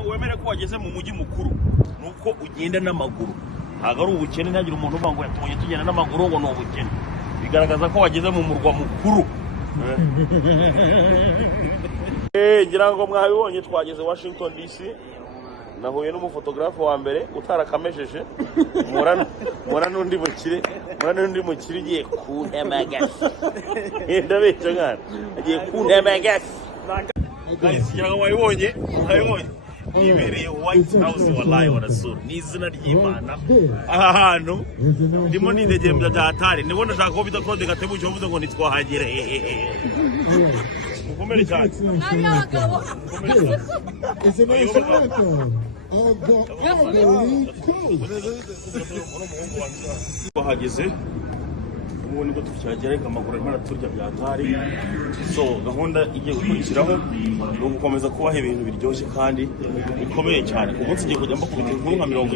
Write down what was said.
ngo wemere ko wageze mu mujyi mukuru nuko ugenda n'amaguru ntago ari ubukene ntagire umuntu uvuga ngo yatumye tugenda n'amaguru ngo no ubukene bigaragaza ko wageze mu murwa mukuru ngira ngo mwabibonye twageze Washington DC nahuye n'umufotografe wa mbere utarakamejeje mura n'undi mukire ugiye kuntemagasa ndabeshya nkana agiye kuntemagasa guys ngira ngo mwabibonye ibereye White House wallahi warasura n'izina ry'Imana aha hantu ndimo nidegembya byatari nibo ndashaka ko bidakode gatebuye uvuze ngo nitwahagere mukomere cyane bahageze ubu nibwo tukihagera amaguru arimo araturya byatari so gahunda igiye gukurikiraho ni ugukomeza kubaha ibintu biryoshye kandi bikomeye cyane umunsi ugiye kujya mbakubita inkuru nka 50